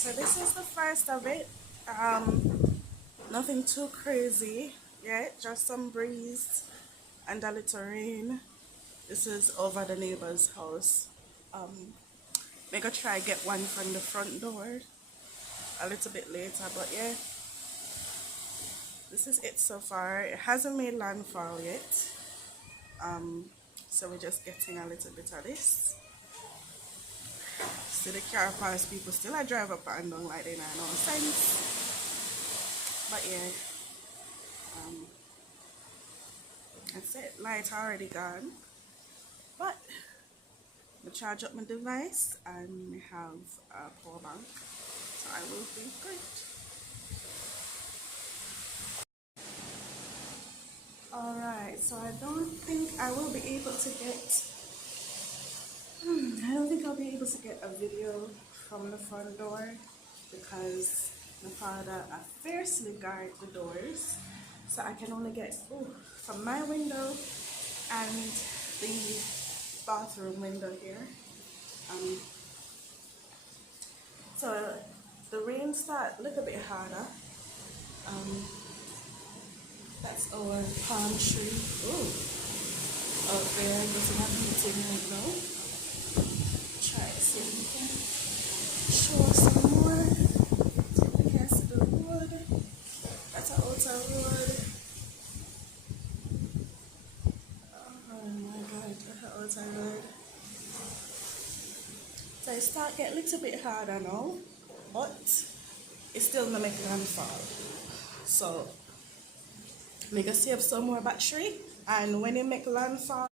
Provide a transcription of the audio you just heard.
So this is the first of it. Nothing too crazy yet, just some breeze and a little rain. This is over the neighbor's house. Um, Maybe try get one from the front door a little bit later, but yeah, this is it so far. It hasn't made landfall yet. Um, so we're just getting a little bit of this. See the car pass, people still I drive up and down like they know no sense. But yeah, um, that's it. Light already gone. But I charge up my device and have a power bank, so I will be good. Alright, so I don't think I will be able to get I don't think I'll be able to get a video from the front door because my father fiercely guards the doors. So I can only get from my window and the bathroom window here. So the rain start a little bit harder. That's our palm tree. Oh, out there doesn't have anything right now. Try to see if we can show us some more. We can see the wood. That's our outer road. Oh my god, that's our outer road. So it start get a little bit harder now, but it's still not making landfall. So I'm gonna save some more battery, and when it make landfall